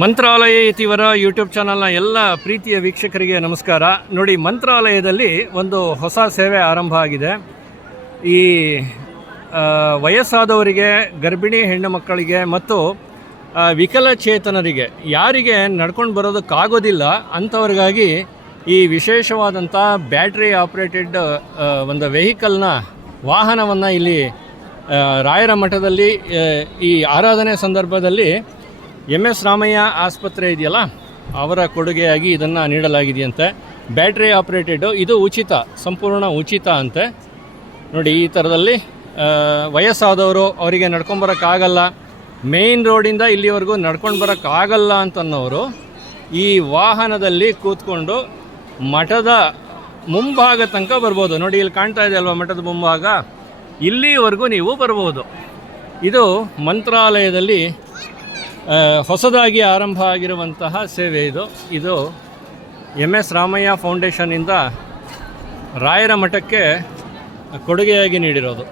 ಮಂತ್ರಾಲಯ ಇತಿವರ YouTube ಚಾನಲ್ನ ಎಲ್ಲ ಪ್ರೀತಿಯ ವೀಕ್ಷಕರಿಗೆ ನಮಸ್ಕಾರ. ನೋಡಿ, ಮಂತ್ರಾಲಯದಲ್ಲಿ ಒಂದು ಹೊಸ ಸೇವೆ ಆರಂಭ ಆಗಿದೆ. ಈ ವಯಸ್ಸಾದವರಿಗೆ, ಗರ್ಭಿಣಿ ಹೆಣ್ಣು ಮಕ್ಕಳಿಗೆ ಮತ್ತು ವಿಕಲಚೇತನರಿಗೆ, ಯಾರಿಗೆ ನಡ್ಕೊಂಡು ಬರೋದಕ್ಕಾಗೋದಿಲ್ಲ ಅಂಥವ್ರಿಗಾಗಿ ಈ ವಿಶೇಷವಾದಂಥ ಬ್ಯಾಟ್ರಿ ಆಪ್ರೇಟೆಡ್ ಒಂದು ವೆಹಿಕಲ್ನ ವಾಹನವನ್ನು ಇಲ್ಲಿ ರಾಯರ ಮಠದಲ್ಲಿ ಈ ಆರಾಧನೆ ಸಂದರ್ಭದಲ್ಲಿ MS ರಾಮಯ್ಯ ಆಸ್ಪತ್ರೆ ಇದೆಯಲ್ಲ, ಅವರ ಕೊಡುಗೆಯಾಗಿ ಇದನ್ನು ನೀಡಲಾಗಿದೆಯಂತೆ. ಬ್ಯಾಟ್ರಿ ಆಪ್ರೇಟೆಡು, ಇದು ಉಚಿತ, ಸಂಪೂರ್ಣ ಉಚಿತ ಅಂತೆ. ನೋಡಿ, ಈ ಥರದಲ್ಲಿ ವಯಸ್ಸಾದವರು, ಅವರಿಗೆ ನಡ್ಕೊಂಬರೋಕ್ಕಾಗಲ್ಲ, ಮೇಯ್ನ್ ರೋಡಿಂದ ಇಲ್ಲಿವರೆಗೂ ನಡ್ಕೊಂಡು ಬರೋಕ್ಕಾಗಲ್ಲ ಅಂತನ್ನೋರು ಈ ವಾಹನದಲ್ಲಿ ಕೂತ್ಕೊಂಡು ಮಠದ ಮುಂಭಾಗ ತನಕ ಬರ್ಬೋದು. ನೋಡಿ, ಇಲ್ಲಿ ಕಾಣ್ತಾ ಇದೆ ಅಲ್ವಾ ಮಠದ ಮುಂಭಾಗ, ಇಲ್ಲಿವರೆಗೂ ನೀವು ಬರ್ಬೋದು. ಇದು ಮಂತ್ರಾಲಯದಲ್ಲಿ ಹೊಸದಾಗಿ ಆರಂಭ ಆಗಿರುವಂತಹ ಸೇವೆ. ಇದು MS ರಾಮಯ್ಯ ಫೌಂಡೇಶನ್ನಿಂದ ರಾಯರ ಮಠಕ್ಕೆ ಕೊಡುಗೆಯಾಗಿ ನೀಡಿರೋದು.